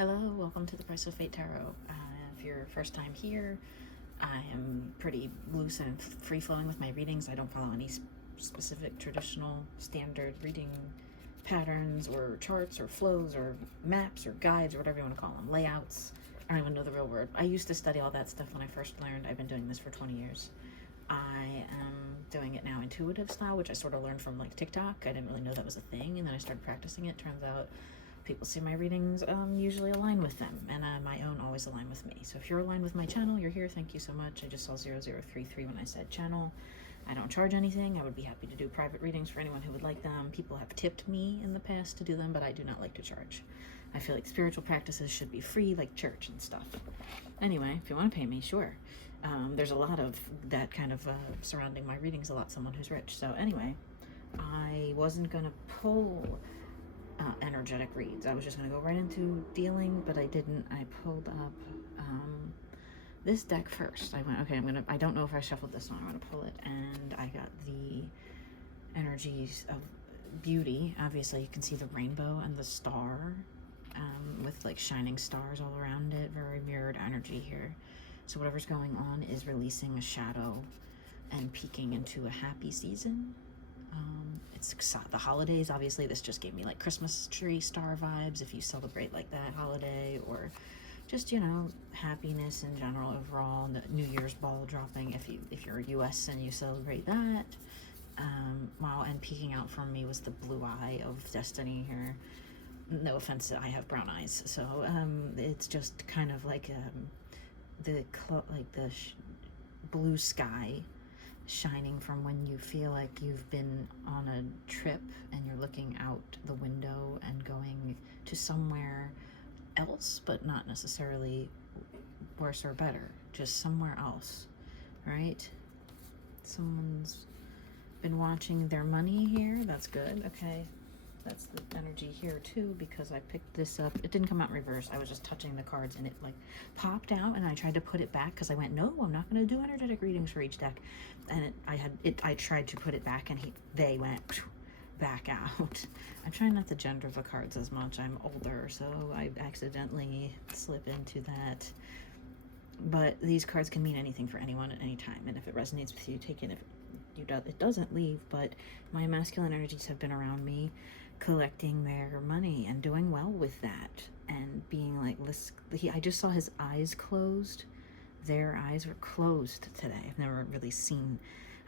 Hello, welcome to the Price of Fate Tarot. If you're first time here, I am pretty loose and free-flowing with my readings. I don't follow any specific traditional standard reading patterns or charts or flows or maps or guides or whatever you want to call them, layouts. I don't even know the real word. I used to study all that stuff when I first learned. I've been doing this for 20 years. I am doing it now intuitive style, which I sort of learned from like TikTok. I didn't really know that was a thing, and then I started practicing it. Turns out people see my readings usually align with them, and my own always align with me. So if you're aligned with my channel, you're here, thank you so much. I just saw 0033 when I said channel. I don't charge anything. I would be happy to do private readings for anyone who would like them. People have tipped me in the past to do them, but I do not like to charge. I feel like spiritual practices should be free, like church and stuff. Anyway, if you want to pay me, sure. There's a lot of that kind of surrounding my readings, a lot someone who's rich. So anyway, I wasn't going to pull energetic reads. I was just going to go right into dealing, but I didn't. I pulled up this deck first. I went, okay, I don't know if I shuffled this one. I'm going to pull it, and I got the energies of beauty. Obviously, you can see the rainbow and the star with like shining stars all around it. Very mirrored energy here. So whatever's going on is releasing a shadow and peeking into a happy season. It's the holidays. Obviously, this just gave me like Christmas tree star vibes if you celebrate like that holiday, or just, you know, happiness in general overall. New Year's ball dropping if you're US and you celebrate that. Wow, and peeking out from me was the blue eye of destiny here. No offense, I have brown eyes, so it's just kind of like the blue sky shining from when you feel like you've been on a trip and you're looking out the window and going to somewhere else, but not necessarily worse or better, just somewhere else, right? Someone's been watching their money here. That's good. Okay, that's the energy here too, because I picked this up. It didn't come out in reverse. I was just touching the cards and it like popped out, and I tried to put it back because I went, no, I'm not going to do energetic readings for each deck. And I tried to put it back, and they went back out. I'm trying not to gender the cards as much. I'm older, so I accidentally slip into that. But these cards can mean anything for anyone at any time, and if it resonates with you, take it. If it doesn't, leave. But my masculine energies have been around me collecting their money and doing well with that, and being like, I just saw his eyes closed. Their eyes were closed today. I've never really seen,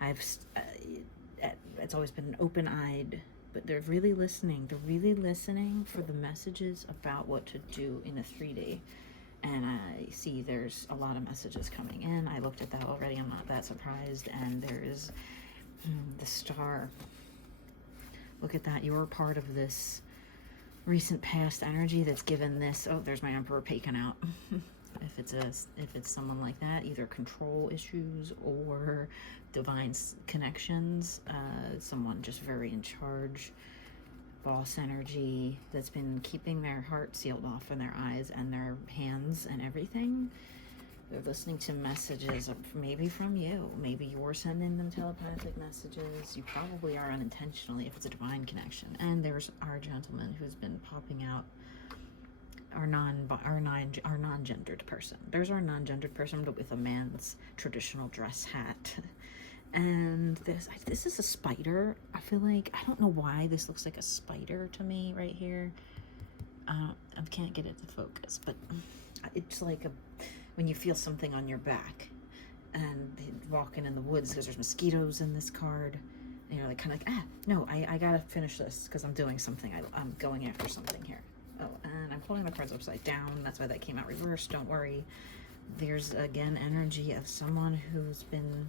it's always been open-eyed, but they're really listening. They're really listening for the messages about what to do in a 3D. And I see there's a lot of messages coming in. I looked at that already. I'm not that surprised. And there's the star. Look at that. You're part of this recent past energy that's given this. Oh, there's my Emperor peeking out. If it's someone like that, either control issues or divine connections, someone just very in charge, boss energy that's been keeping their heart sealed off in their eyes and their hands and everything. They're listening to messages maybe from you. Maybe you're sending them telepathic messages. You probably are unintentionally if it's a divine connection. And there's our gentleman who's been popping out, our non-gendered person. There's our non-gendered person, but with a man's traditional dress hat. And this is a spider. I feel like, I don't know why this looks like a spider to me right here. I can't get it to focus, but it's like when you feel something on your back and walking in the woods, because there's mosquitoes in this card, and you're like kind of like, no, I gotta finish this because I'm doing something. I'm going after something here. Oh, and I'm pulling the cards upside down. That's why that came out reversed. Don't worry. There's again energy of someone who's been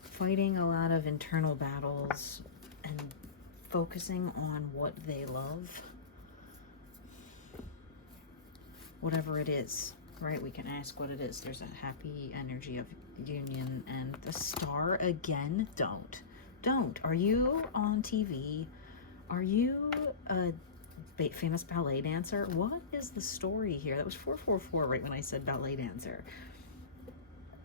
fighting a lot of internal battles and focusing on what they love, whatever it is, right? We can ask what it is. There's a happy energy of union, and the star again. Don't. Are you on TV? Are you a famous ballet dancer? What is the story here? That was 444 right when I said ballet dancer,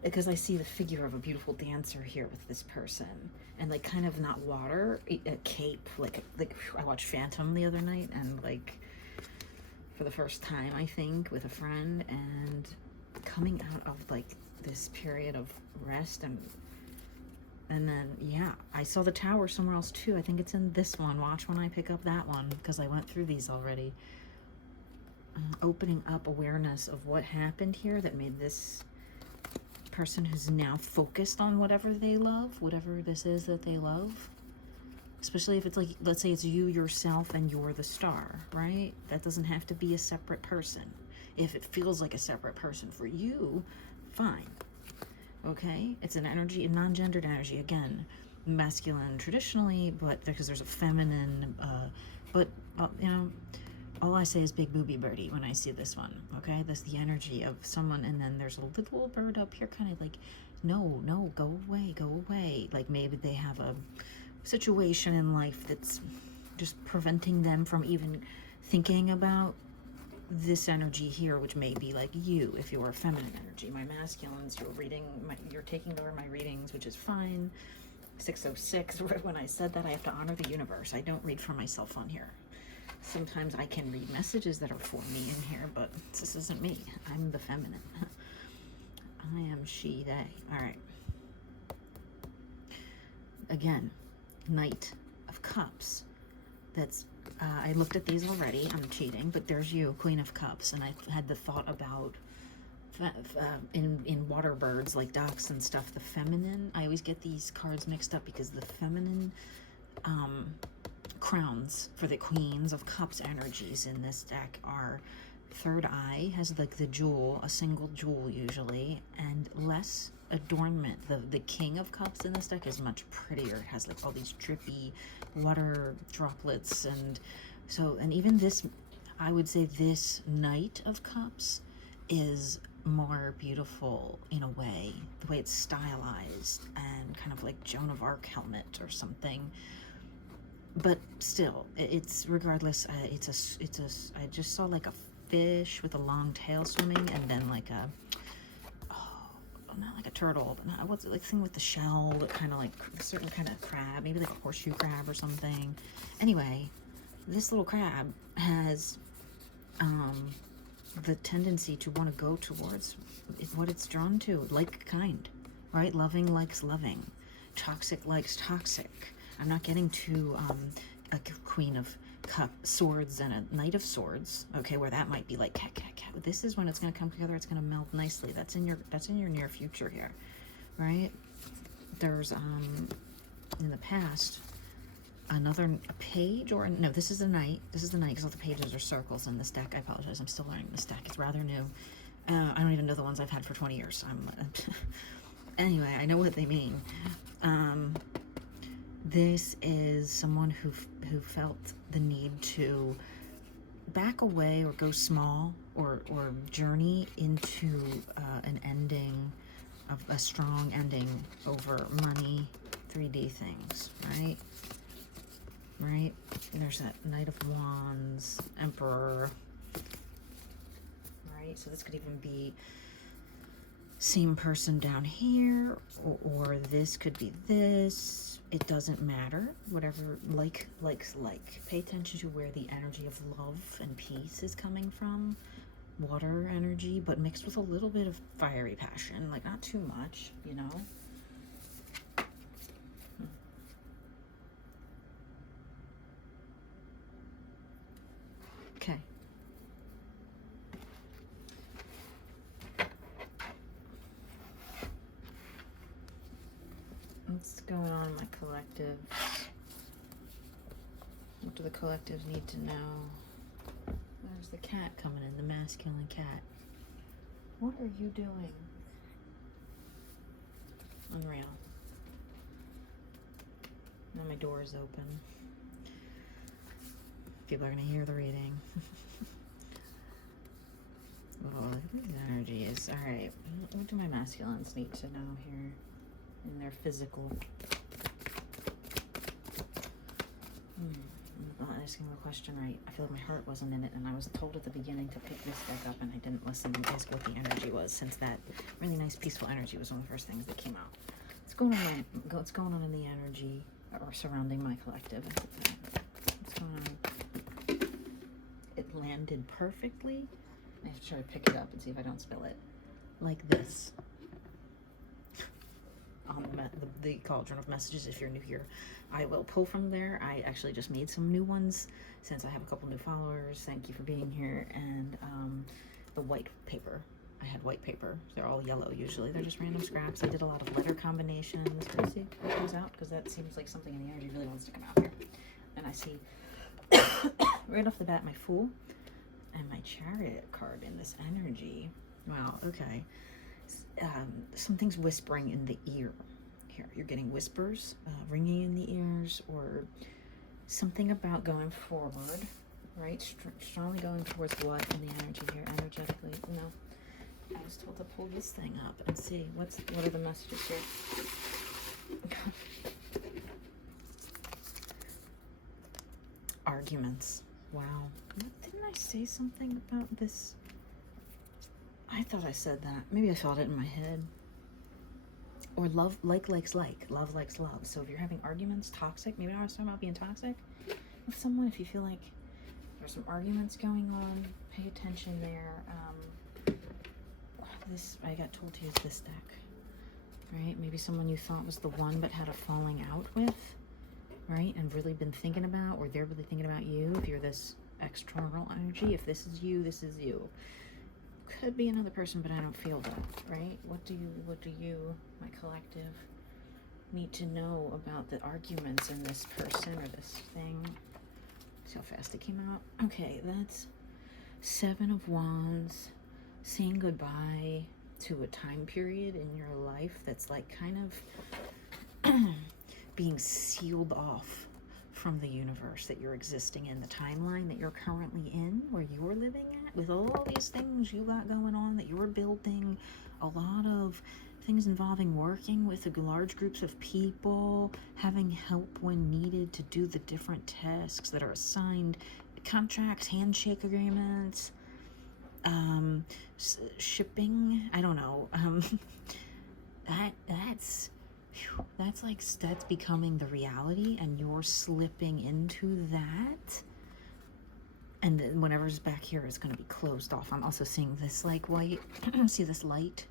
because I see the figure of a beautiful dancer here with this person, and like kind of not water, a cape, like I watched Phantom the other night, and like for the first time, I think, with a friend, and coming out of like this period of rest, and then yeah, I saw the tower somewhere else too. I think it's in this one. Watch when I pick up that one, because I went through these already. Opening up awareness of what happened here that made this person who's now focused on whatever they love, whatever this is that they love. Especially if it's like, let's say it's you yourself and you're the star, right? That doesn't have to be a separate person. If it feels like a separate person for you, fine. Okay? It's an energy, a non-gendered energy. Again, masculine traditionally, but because there's a feminine, you know, all I say is big booby birdie when I see this one, okay? That's the energy of someone, and then there's a little bird up here kind of like, no, go away. Like maybe they have a situation in life that's just preventing them from even thinking about this energy here, which may be like you if you're a feminine energy. My masculines, you're taking over my readings, which is fine. 606, when I said that, I have to honor the universe. I don't read for myself on here. Sometimes I can read messages that are for me in here, but this isn't me. I'm the feminine. I am she, they. All right. Again, Knight of Cups. That's, I looked at these already. I'm cheating, but there's you, Queen of Cups. And I had the thought about, in water birds, like ducks and stuff, the feminine. I always get these cards mixed up because the feminine, crowns for the Queens of Cups energies in this deck are third eye, has like the jewel, a single jewel usually, and less adornment. The King of Cups in this deck is much prettier. It has like all these drippy water droplets, and so, and even this, I would say this Knight of Cups is more beautiful in a way, the way it's stylized and kind of like Joan of Arc helmet or something. But still, it's regardless. I just saw like a fish with a long tail swimming, and then like a, not like a turtle, but not, what's it, like thing with the shell, that kind of like a certain kind of crab, maybe like a horseshoe crab or something. Anyway, this little crab has the tendency to want to go towards what it's drawn to, like kind, right? Loving likes loving, toxic likes toxic. I'm not getting to a Queen of Swords and a Knight of Swords, okay, where that might be like cat. This is when it's going to come together. It's going to meld nicely. That's in your near future here, right? There's in the past another page, or no, this is the Knight. This is the Knight because all the pages are circles in this deck. I apologize. I'm still learning this deck. It's rather new. I don't even know the ones I've had for 20 years. Anyway, I know what they mean. This is someone who felt the need to back away or go small or journey into an ending, of a strong ending over money, 3D things, right? Right? There's that Knight of Wands, Emperor, right? So this could even be same person down here, or this could be this. It doesn't matter. Whatever likes like. Pay attention to where the energy of love and peace is coming from. Water energy, but mixed with a little bit of fiery passion. Like, not too much, you know? Okay. What's going on in my collective? What do the collectives need to know? There's the cat coming in, the masculine cat. What are you doing? Unreal. Now my door is open. People are gonna hear the reading. Oh, look at these energies. Alright, what do my masculines need to know here in their physical? I'm not asking the question right. I feel like my heart wasn't in it, and I was told at the beginning to pick this deck up, and I didn't listen to ask what the energy was, since that really nice peaceful energy was one of the first things that came out. What's going on in the energy or surrounding my collective? What's going on? landed perfectly. I have to try to pick it up and see if I don't spill it. Like this. On the Cauldron of Messages, if you're new here, I will pull from there. I actually just made some new ones since I have a couple new followers. Thank you for being here. And the white paper. I had white paper. They're all yellow usually. They're just random scraps. I did a lot of letter combinations. Let's see what comes out, because that seems like something in the energy really wants to come out here. And I see right off the bat my Fool and my Chariot card in this energy. Wow, okay. Something's whispering in the ear. Here, you're getting whispers, ringing in the ears, or something about going forward, right? Strongly going towards what in the energy here, energetically? No. I was told to pull this thing up and see what are the messages here. Arguments. Wow. Didn't I say something about this? I thought I said that. Maybe I thought it in my head. Or love, likes like. Love likes love. So if you're having arguments, toxic, maybe I was talking about being toxic with someone. If you feel like there's some arguments going on, pay attention there. This, I got told to use this deck, right? Maybe someone you thought was the one but had a falling out with, right? And really been thinking about, or they're really thinking about you. If you're this external energy, if this is you, this is you. Could be another person, but I don't feel that, right? What do you, my collective, need to know about the arguments in this person or this thing? See how fast it came out? Okay, that's Seven of Wands, saying goodbye to a time period in your life that's like kind of being sealed off from the universe that you're existing in, the timeline that you're currently in, where you're living at, with all these things you got going on that you're building, a lot of things involving working with large groups of people, having help when needed to do the different tasks that are assigned, contracts, handshake agreements, shipping, I don't know, that's becoming the reality, and you're slipping into that. And then whatever's back here is going to be closed off. I'm also seeing this like white. See this light?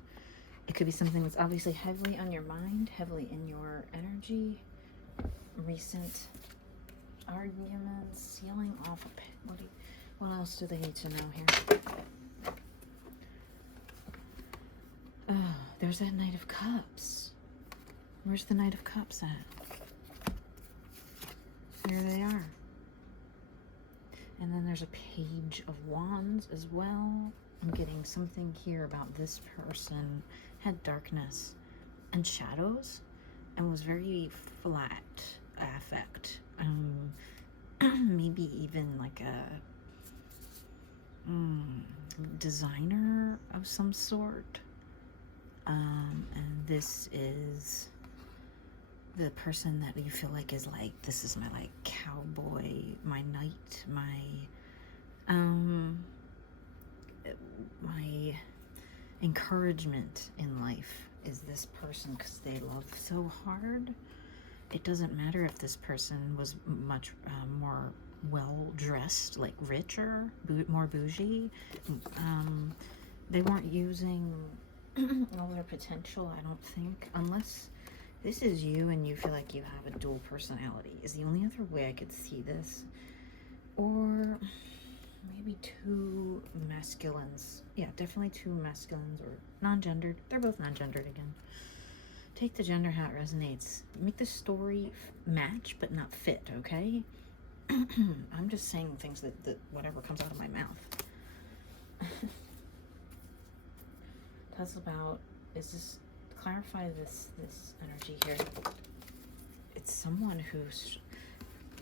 It could be something that's obviously heavily on your mind, heavily in your energy. Recent arguments, sealing off a pit. What else do they need to know here? Oh, there's that Knight of Cups. Where's the Knight of Cups at? There they are. And then there's a Page of Wands as well. I'm getting something here about this person had darkness and shadows and was very flat affect. Maybe even like a designer of some sort. And this is the person that you feel like is like, this is my like cowboy, my knight, my encouragement in life is this person, because they love so hard. It doesn't matter if this person was much more well dressed, like richer, more bougie. They weren't using all their potential, I don't think, unless this is you and you feel like you have a dual personality, is the only other way I could see this. Or maybe two masculines. Yeah, definitely two masculines or non-gendered. They're both non-gendered again. Take the gender how it resonates. Make the story match but not fit, okay? I'm just saying things that whatever comes out of my mouth. That's about, is this, clarify this energy here. It's someone who's,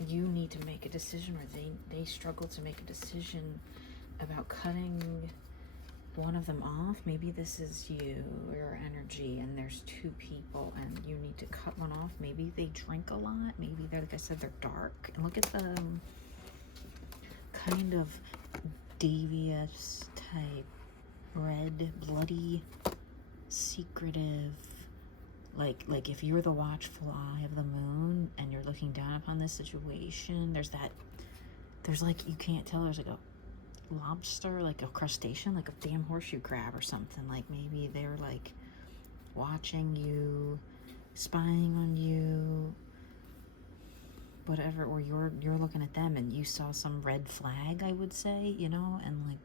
you need to make a decision, or they struggle to make a decision about cutting one of them off. Maybe this is you, your energy, and there's two people and you need to cut one off. Maybe they drink a lot. Maybe they're, like I said, they're dark. And look at the kind of devious type, red, bloody, secretive, like if you're the watchful eye of the moon and you're looking down upon this situation, there's like, you can't tell, there's like lobster, like a crustacean, like a damn horseshoe crab or something. Like maybe they're like watching you, spying on you, whatever, or you're looking at them and you saw some red flag, I would say, you know, and like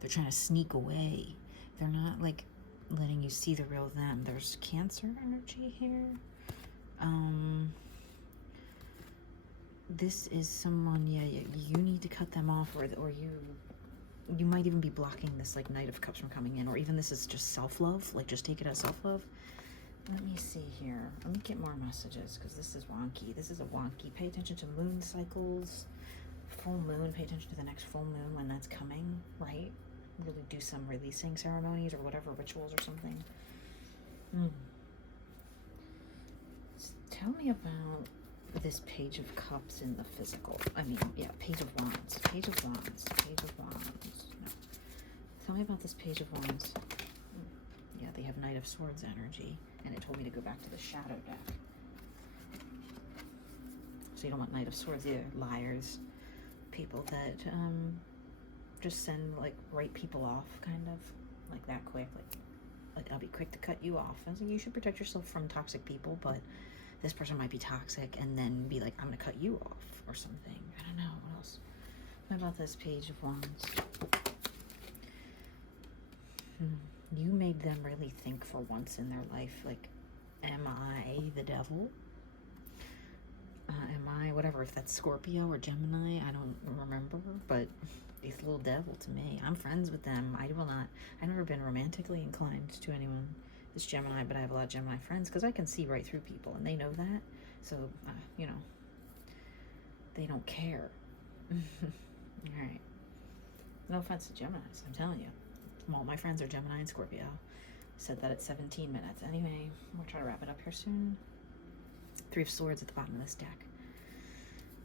they're trying to sneak away. They're not like letting you see the real them. There's Cancer energy here. This is someone, yeah, you need to cut them off, or you might even be blocking this like Knight of Cups from coming in, or even this is just self-love, like just take it as self-love. Let me see here. Let me get more messages, because this is wonky. This is a wonky. Pay attention to moon cycles. Full moon. Pay attention to the next full moon when that's coming, right? Really do some releasing ceremonies or whatever, rituals or something. Tell me about this Page of Cups in the physical. I mean, yeah, Page of Wands. Page of Wands. Page of Wands. No. Tell me about this Page of Wands. Yeah, they have Knight of Swords energy. And it told me to go back to the shadow deck. So you don't want Knight of Swords either. Liars. People that just send, like, write people off, kind of. Like that quick. Like I'll be quick to cut you off. I was like, you should protect yourself from toxic people, but this person might be toxic and then be like, I'm going to cut you off or something. I don't know. What else? What about this Page of Wands? You made them really think for once in their life, like, am I the devil? Am I, whatever, if that's Scorpio or Gemini, I don't remember, but it's a little devil to me. I'm friends with them. I've never been romantically inclined to anyone that's Gemini, but I have a lot of Gemini friends, because I can see right through people, and they know that, so, you know, they don't care. Alright. No offense to Geminis, I'm telling you. Well, my friends are Gemini and Scorpio. Said that at 17 minutes. Anyway, we'll try to wrap it up here soon. Three of Swords at the bottom of this deck.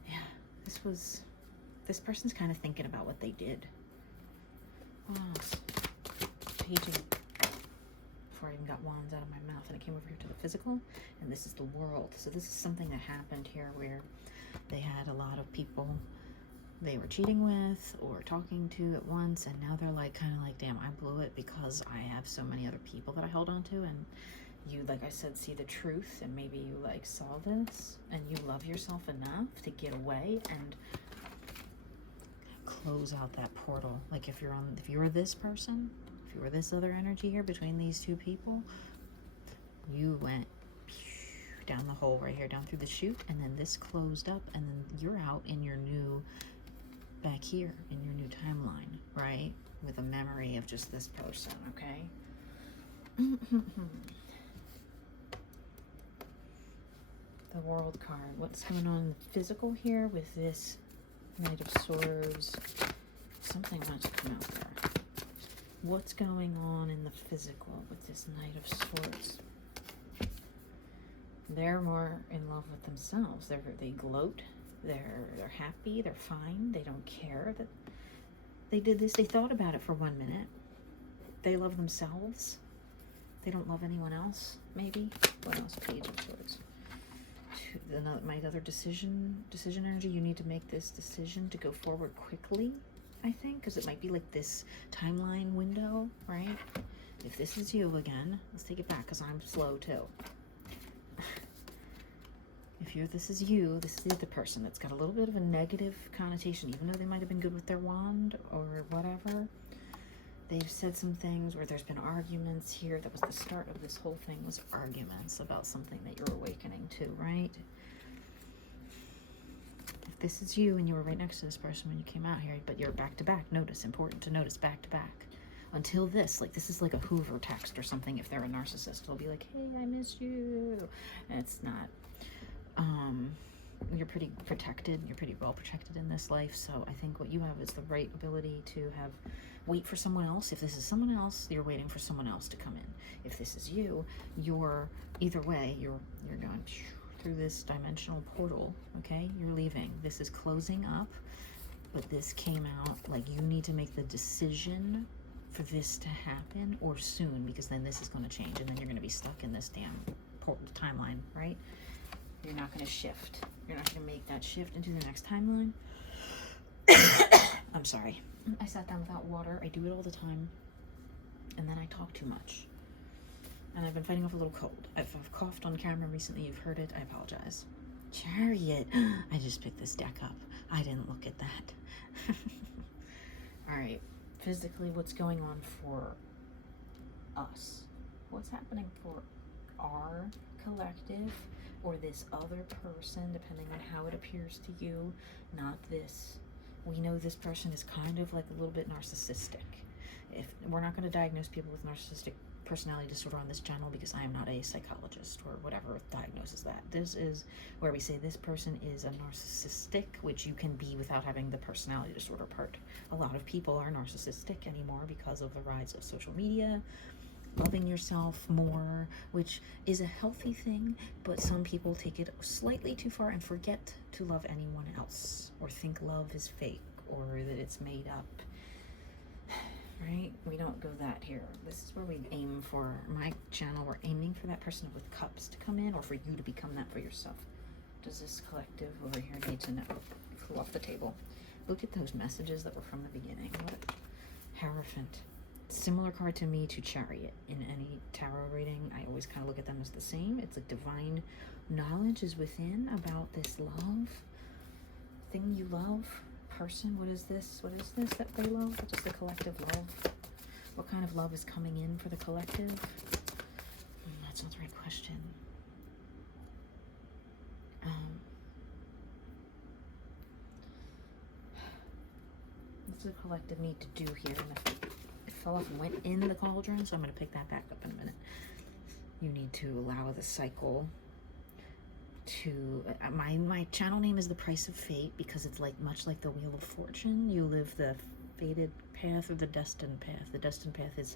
Yeah, this person's kind of thinking about what they did. What else? Paging. Before I even got wands out of my mouth, and it came over here to the physical, and this is the World. So this is something that happened here where they had a lot of people they were cheating with or talking to at once, and now they're like kind of like, damn, I blew it because I have so many other people that I held on to. And you, like I said, see the truth, and maybe you like saw this and you love yourself enough to get away and close out that portal. Like if you're this person, if you were this other energy here between these two people, you went down the hole right here, down through the chute, and then this closed up, and then you're out in your new, back here in your new timeline, right? With a memory of just this person, okay? The World card. What's going on in the physical here with this Knight of Swords? Something wants to come out there. What's going on in the physical with this Knight of Swords? They're more in love with themselves. They gloat. They're happy. They're fine. They don't care that they did this. They thought about it for 1 minute. They love themselves. They don't love anyone else. Maybe. What else? Page of Swords. My other decision energy. You need to make this decision to go forward quickly, I think, because it might be like this timeline window, right? If this is you again, let's take it back, because I'm slow too. If this is you, this is the other person that's got a little bit of a negative connotation, even though they might have been good with their wand or whatever. They've said some things where there's been arguments here. That was the start of this whole thing, was arguments about something that you're awakening to, right? If this is you and you were right next to this person when you came out here, but you're back to back, notice, important to notice, back to back. Until this, like this is like a Hoover text or something. If they're a narcissist, they'll be like, hey, I miss you. And it's not. You're pretty protected. You're pretty well protected in this life. So I think what you have is the right ability to wait for someone else. If this is someone else, you're waiting for someone else to come in. If this is you, you're either way, you're going through this dimensional portal. Okay, you're leaving. This is closing up, but this came out like you need to make the decision for this to happen, or soon, because then this is going to change, and then you're going to be stuck in this damn portal timeline, right? You're not going to shift. You're not going to make that shift into the next timeline. I'm sorry. I sat down without water. I do it all the time. And then I talk too much. And I've been fighting off a little cold. If I've coughed on camera recently, you've heard it. I apologize. Chariot. I just picked this deck up. I didn't look at that. All right. Physically, what's going on for us? What's happening for our collective or this other person, depending on how it appears to you? Not this. We know this person is kind of like a little bit narcissistic. If we're not going to diagnose people with narcissistic personality disorder on this channel, because I am not a psychologist or whatever diagnoses that. This is where we say this person is a narcissistic, which you can be without having the personality disorder part. A lot of people are narcissistic anymore because of the rise of social media, loving yourself more, which is a healthy thing, but some people take it slightly too far and forget to love anyone else, or think love is fake, or that it's made up. Right? We don't go that here. This is where we aim for my channel. We're aiming for that person with cups to come in, or for you to become that for yourself. Does this collective over here need to know? Flew off the table. Look at those messages that were from the beginning. What? Hierophant. Similar card to me to Chariot. In any tarot reading, I always kind of look at them as the same. It's like divine knowledge is within about this love thing you love. Person, what is this? What is this that they love? What is the collective love? What kind of love is coming in for the collective? That's not the right question. What's the collective need to do here? And it fell off and went in the cauldron, so I'm going to pick that back up in a minute. You need to allow the cycle to my channel name is The Price of Fate, because it's like much like the Wheel of Fortune. You live the fated path or the destined path. The destined path is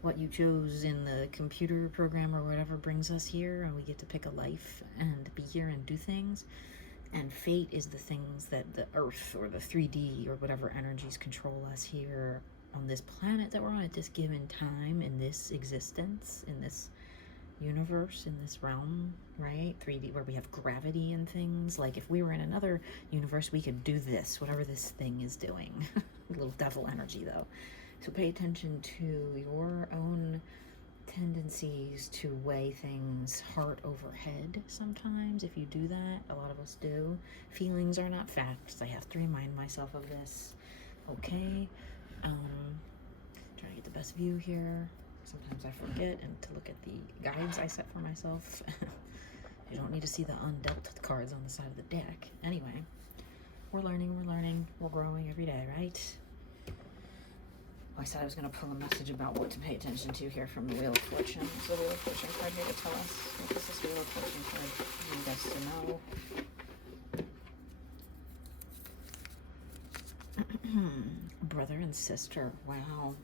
what you chose in the computer program or whatever brings us here, and we get to pick a life and be here and do things. And fate is the things that the earth or the 3D or whatever energies control us here on this planet that we're on at this given time, in this existence, in this universe, in this realm, right? 3D, where we have gravity and things. Like if we were in another universe, we could do this, whatever this thing is doing. A little devil energy though. So pay attention to your own tendencies to weigh things heart over head sometimes. If you do that, a lot of us do. Feelings are not facts. I have to remind myself of this. Okay. Trying to get the best view here. Sometimes I forget and to look at the guides I set for myself. You don't need to see the undealt cards on the side of the deck. Anyway, we're learning, we're growing every day, right? I said I was going to pull a message about what to pay attention to here from the Wheel of Fortune. Is the Wheel of Fortune card here to tell us? What does this Wheel of Fortune card need us to know? Brother and sister. Wow.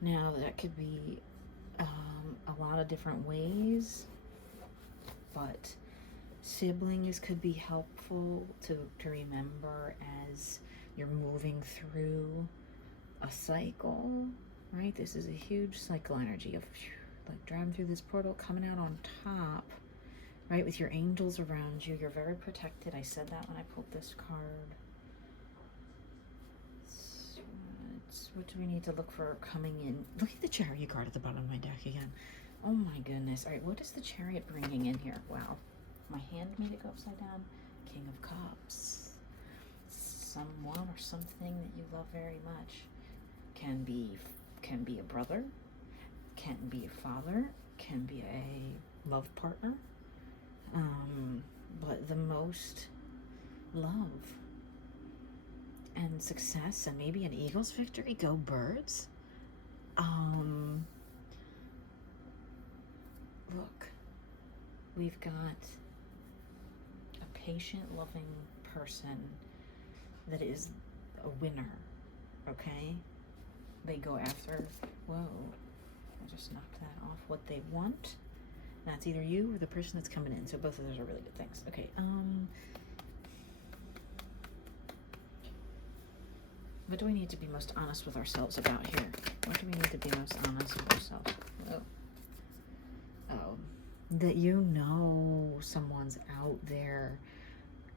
Now, that could be a lot of different ways, but siblings could be helpful to remember as you're moving through a cycle, right? This is a huge cycle energy of like driving through this portal, coming out on top, right? With your angels around you. You're very protected. I said that when I pulled this card. What do we need to look for coming in? Look at the Chariot card at the bottom of my deck again. Oh my goodness. All right, what is the Chariot bringing in here? Wow. My hand made it go upside down. King of Cups. Someone or something that you love very much. Can be a brother. Can be a father. Can be a love partner. But the most love and success, and maybe an Eagles victory. Go Birds. Look, we've got a patient, loving person that is a winner, okay? They go after, whoa, I just knocked that off, what they want. That's either you or the person that's coming in, so both of those are really good things. Okay, what do we need to be most honest with ourselves about here? What do we need to be most honest with ourselves? Oh, that you know someone's out there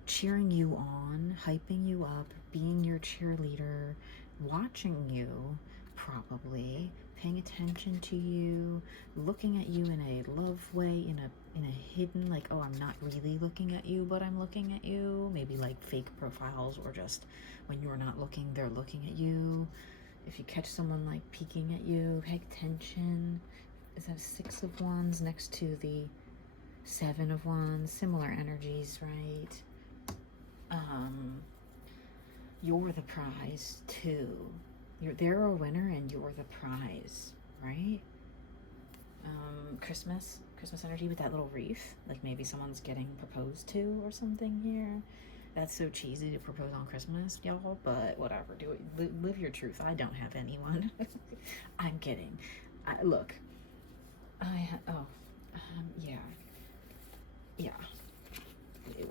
cheering you on, hyping you up, being your cheerleader, watching you, probably paying attention to you, looking at you in a love way, in a hidden, like, oh, I'm not really looking at you, but I'm looking at you. Maybe like fake profiles, or just when you're not looking, they're looking at you. If you catch someone like peeking at you, pay attention. Is that 6 of Wands next to the 7 of Wands? Similar energies, right? You're the prize too. They're a winner and you're the prize, right? Christmas energy with that little wreath. Like maybe someone's getting proposed to or something here. That's so cheesy to propose on Christmas, y'all, but whatever. Do it. Live your truth. I don't have anyone. I'm kidding. Look, yeah.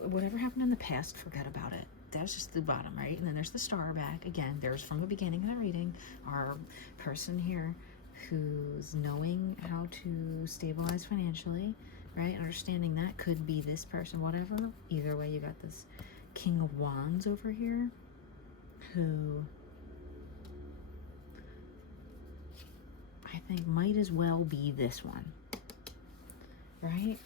Whatever happened in the past, forget about it. That's just the bottom, right? And then there's the star back. Again, there's from the beginning of the reading, our person here who's knowing how to stabilize financially, right? Understanding that could be this person, whatever. Either way, you got this King of Wands over here who I think might as well be this one, right?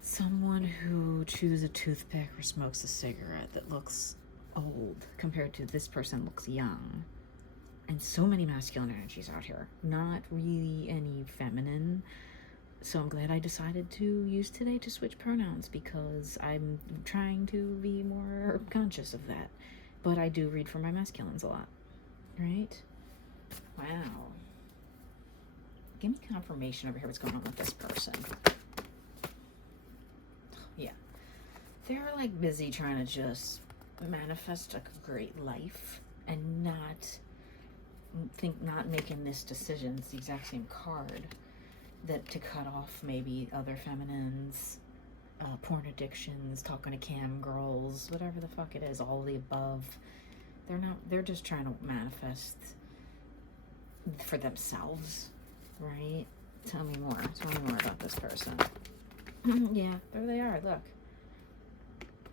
Someone who chews a toothpick or smokes a cigarette that looks old compared to this person looks young. And so many masculine energies out here, not really any feminine. So I'm glad I decided to use today to switch pronouns, because I'm trying to be more conscious of that. But I do read for my masculines a lot, right? Wow. Give me confirmation over here what's going on with this person. Yeah. They're like busy trying to just manifest like a great life and not making this decision. It's the exact same card, that to cut off maybe other feminines, porn addictions, talking to cam girls, whatever the fuck it is, all of the above. They're just trying to manifest for themselves, right? Tell me more about this person. Yeah, there they are, look.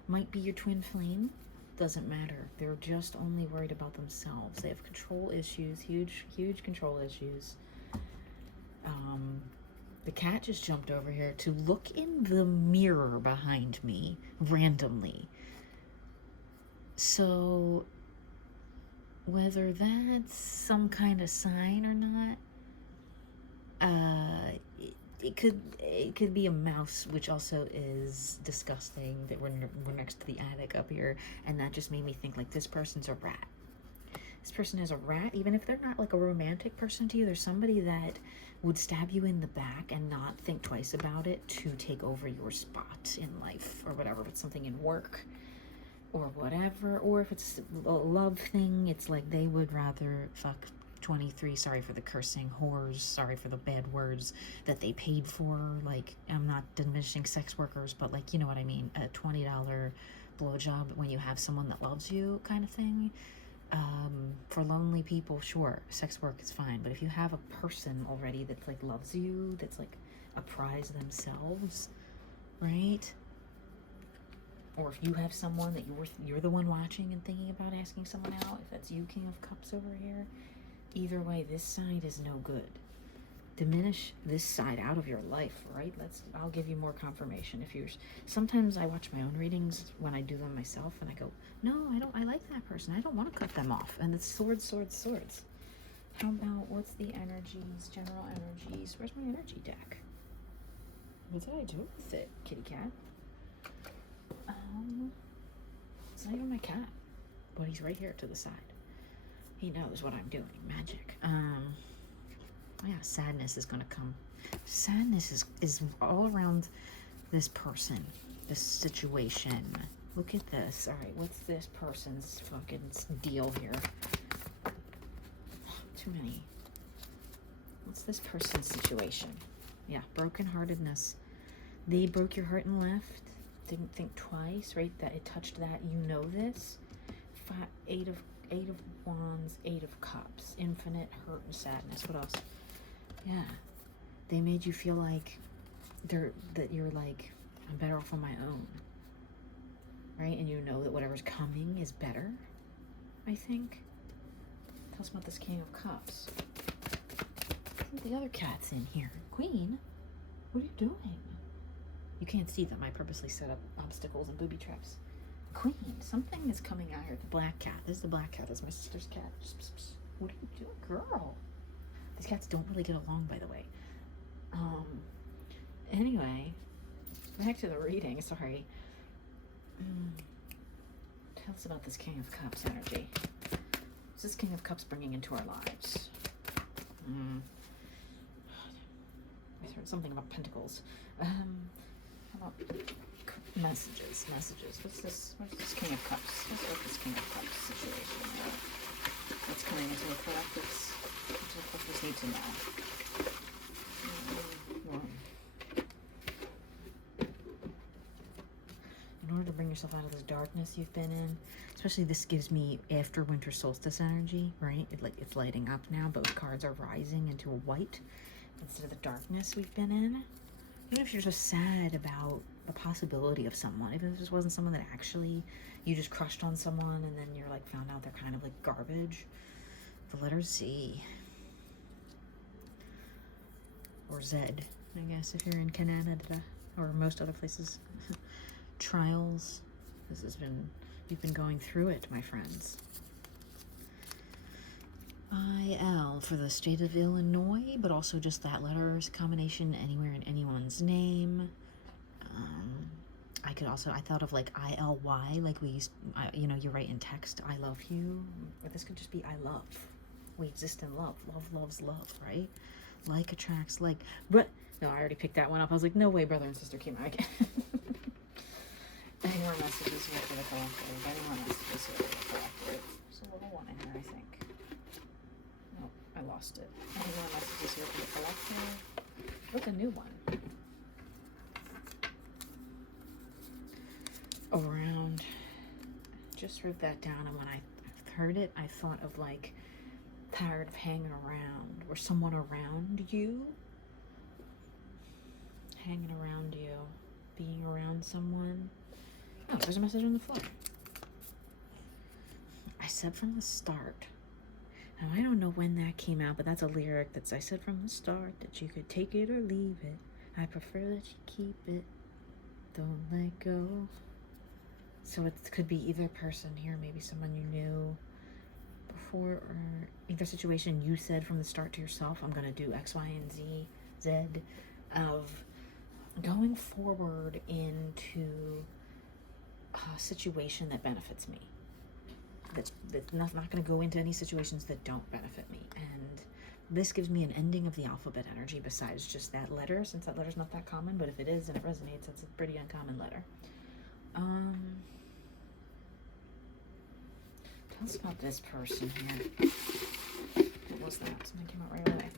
Might be your twin flame, doesn't matter. They're just only worried about themselves. They have control issues, huge control issues. The cat just jumped over here to look in the mirror behind me randomly. So whether that's some kind of sign or not, it could be a mouse, which also is disgusting, that we're next to the attic up here, and that just made me think like this person's a rat. This person is a rat, even if they're not like a romantic person to you. There's somebody that would stab you in the back and not think twice about it to take over your spot in life or whatever. If it's something in work or whatever, or if it's a love thing, it's like they would rather fuck 23, sorry for the cursing, whores, sorry for the bad words, that they paid for. Like, I'm not diminishing sex workers, but like, you know what I mean, a $20 blowjob when you have someone that loves you kind of thing. For lonely people, sure, sex work is fine, but if you have a person already that's like loves you, that's like a prize themselves, right? Or if you have someone that you're the one watching and thinking about asking someone out, if that's you, King of Cups over here, either way, this side is no good. Diminish this side out of your life, right? I'll give you more confirmation. Sometimes I watch my own readings when I do them myself, and I go, no, I like that person. I don't want to cut them off. And it's swords. How about, what's the energies, general energies? Where's my energy deck? What did I do with it, kitty cat? It's not even my cat, but he's right here to the side. He knows what I'm doing. Magic. Yeah, sadness is gonna come. Sadness is all around this person, this situation. Look at this. All right, what's this person's fucking deal here? Too many. What's this person's situation? Yeah, brokenheartedness. They broke your heart and left. Didn't think twice, right? That it touched that. You know this. Eight of Wands, 8 of Cups. Infinite hurt and sadness. What else? Yeah, they made you feel like that you're like, I'm better off on my own. right? And you know that whatever's coming is better, I think. Tell us about this King of Cups. I think the other cat's in here. Queen, what are you doing? You can't see them. I purposely set up obstacles and booby traps. Queen, something is coming out here. The black cat. This is the black cat. This is my sister's cat. What are you doing, girl? These cats don't really get along, by the way. Anyway, back to the reading. Sorry. Tell us about this King of Cups energy. What's this King of Cups bringing into our lives? I heard something about pentacles. How about messages? What's this King of Cups? What's this King of Cups situation? What's coming into the collectives? What do the collectives need to know? In order to bring yourself out of this darkness you've been in, especially this gives me after winter solstice energy, right? It's lighting up now. Both cards are rising into a white instead of the darkness we've been in. Even if you're just sad about the possibility of someone, even if this wasn't someone that actually you just crushed on someone and then you're like found out they're kind of like garbage. The letter Z or Z, I guess, if you're in Canada or most other places. Trials. You've been going through it, my friends. IL for the state of Illinois, but also just that letter's combination anywhere in anyone's name. I thought of like ILY, like you write in text, I love you. Or this could just be I love. We exist in love. Love loves love, right? Like attracts like. But no, I already picked that one up. I was like, no way, brother and sister came out again. Any more messages here for the collective? Any more messages here for the collective? There's a little one in here, I think. Nope, I lost it. Any more messages here for the collective? Look, a new one. Around. Just wrote that down, and when I heard it, I thought of like tired of hanging around, or someone around you. Hanging around you. Being around someone. Oh, there's a message on the floor. I said from the start. Now, I don't know when that came out, but that's a lyric that's I said from the start that you could take it or leave it. I prefer that you keep it. Don't let go. So it could be either person here, maybe someone you knew before, or either situation you said from the start to yourself, I'm going to do X, Y, and Z, of going forward into a situation that benefits me. That's not going to go into any situations that don't benefit me. And this gives me an ending of the alphabet energy besides just that letter, since that letter's not that common, but if it is and it resonates, it's a pretty uncommon letter. Tell us about this person here. What was that? Something came out right away.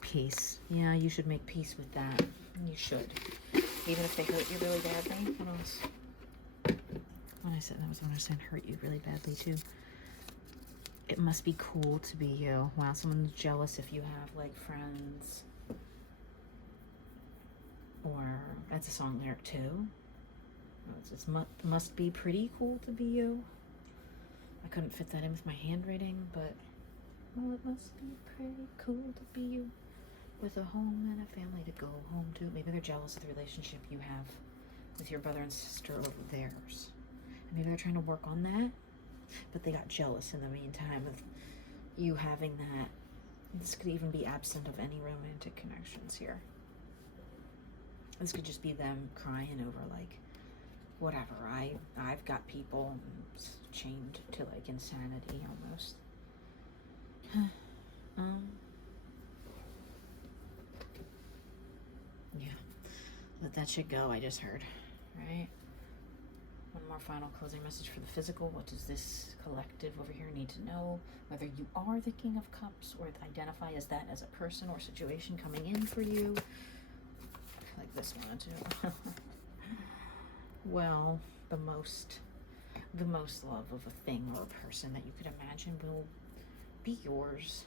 Peace. Yeah, you should make peace with that. You should. Even if they hurt you really badly. What else? When I said that was when I said hurt you really badly too. It must be cool to be you. Wow, someone's jealous if you have like friends. Or that's a song lyric too. It must be pretty cool to be you. I couldn't fit that in with my handwriting, but well, it must be pretty cool to be you. With a home and a family to go home to. Maybe they're jealous of the relationship you have with your brother and sister over theirs. And maybe they're trying to work on that, but they got jealous in the meantime of you having that. This could even be absent of any romantic connections here. This could just be them crying over like, whatever, I've got people chained to like insanity almost. Yeah, let that shit go, I just heard, right? One more final closing message for the physical. What does this collective over here need to know? Whether you are the King of Cups or identify as that as a person or situation coming in for you. I feel like this one too. Well, the most love of a thing or a person that you could imagine will be yours,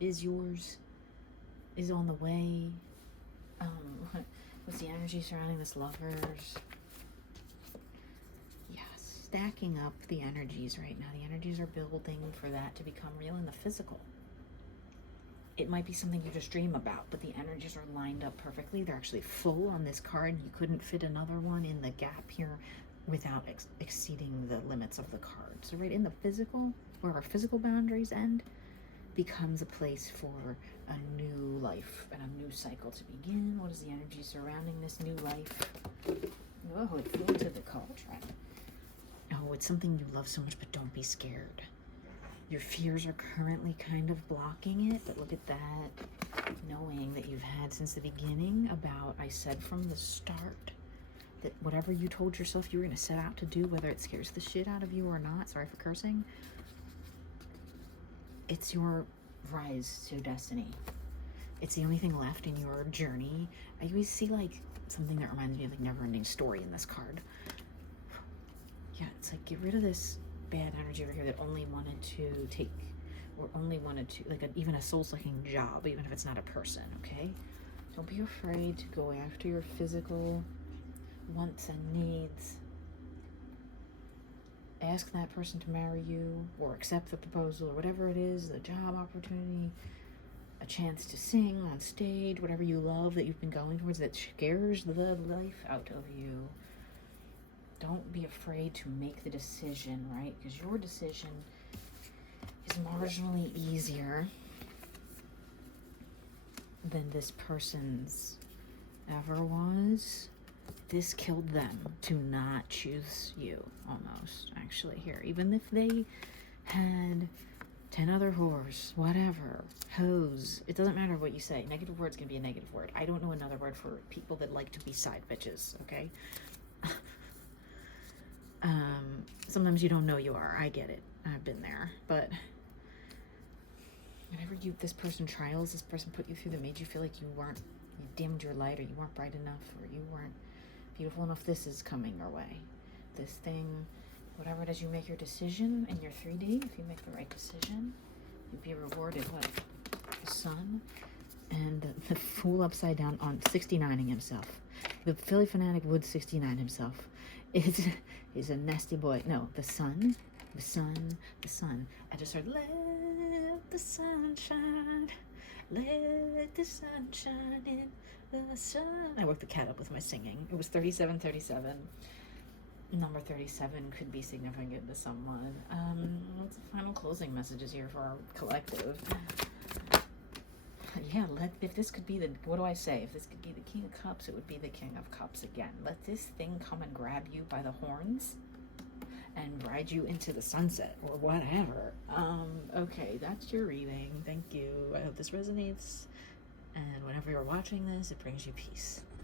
is on the way. What's the energy surrounding this Lovers? Yes, stacking up the energies right now. The energies are building for that to become real in the physical. It might be something you just dream about, but the energies are lined up perfectly. They're actually full on this card. You couldn't fit another one in the gap here without exceeding the limits of the card. So right in the physical, where our physical boundaries end, becomes a place for a new life and a new cycle to begin. What is the energy surrounding this new life? Oh, it flew into the cauldron. Oh, it's something you love so much, but don't be scared. Your fears are currently kind of blocking it, but look at that. Knowing that you've had since the beginning about, I said from the start, that whatever you told yourself you were going to set out to do, whether it scares the shit out of you or not, sorry for cursing, it's your rise to destiny. It's the only thing left in your journey. I always see like something that reminds me of like Never-Ending Story in this card. Yeah, it's like get rid of this bad energy over here that only wanted to take, or only wanted to, like even a soul-sucking job, even if it's not a person, okay? Don't be afraid to go after your physical wants and needs. Ask that person to marry you, or accept the proposal, or whatever it is, the job opportunity, a chance to sing on stage, whatever you love that you've been going towards that scares the life out of you. Don't be afraid to make the decision, right? Because your decision is marginally easier than this person's ever was. This killed them to not choose you, almost, actually, here. Even if they had 10 other whores, whatever, hoes, it doesn't matter what you say. Negative word's gonna be a negative word. I don't know another word for people that like to be side bitches, okay? Sometimes you don't know you are. I get it. I've been there. But whenever this person trials, this person put you through that made you feel like you dimmed your light, or you weren't bright enough, or you weren't beautiful enough, this is coming your way. This thing, whatever it is, you make your decision in your 3D, if you make the right decision, you'll be rewarded. What? The Sun and the Fool upside down on 69ing himself. The Philly fanatic would 69 himself. Is a nasty boy. No, the sun. I just heard, let the sun shine. Let the sun shine in the sun. I woke the cat up with my singing. It was 3737. Number 37 could be significant to someone. What's the final closing messages here for our collective? Yeah, if this could be what do I say? If this could be the King of Cups, it would be the King of Cups again. Let this thing come and grab you by the horns and ride you into the sunset or whatever. Okay, that's your reading. Thank you. I hope this resonates. And whenever you're watching this, it brings you peace.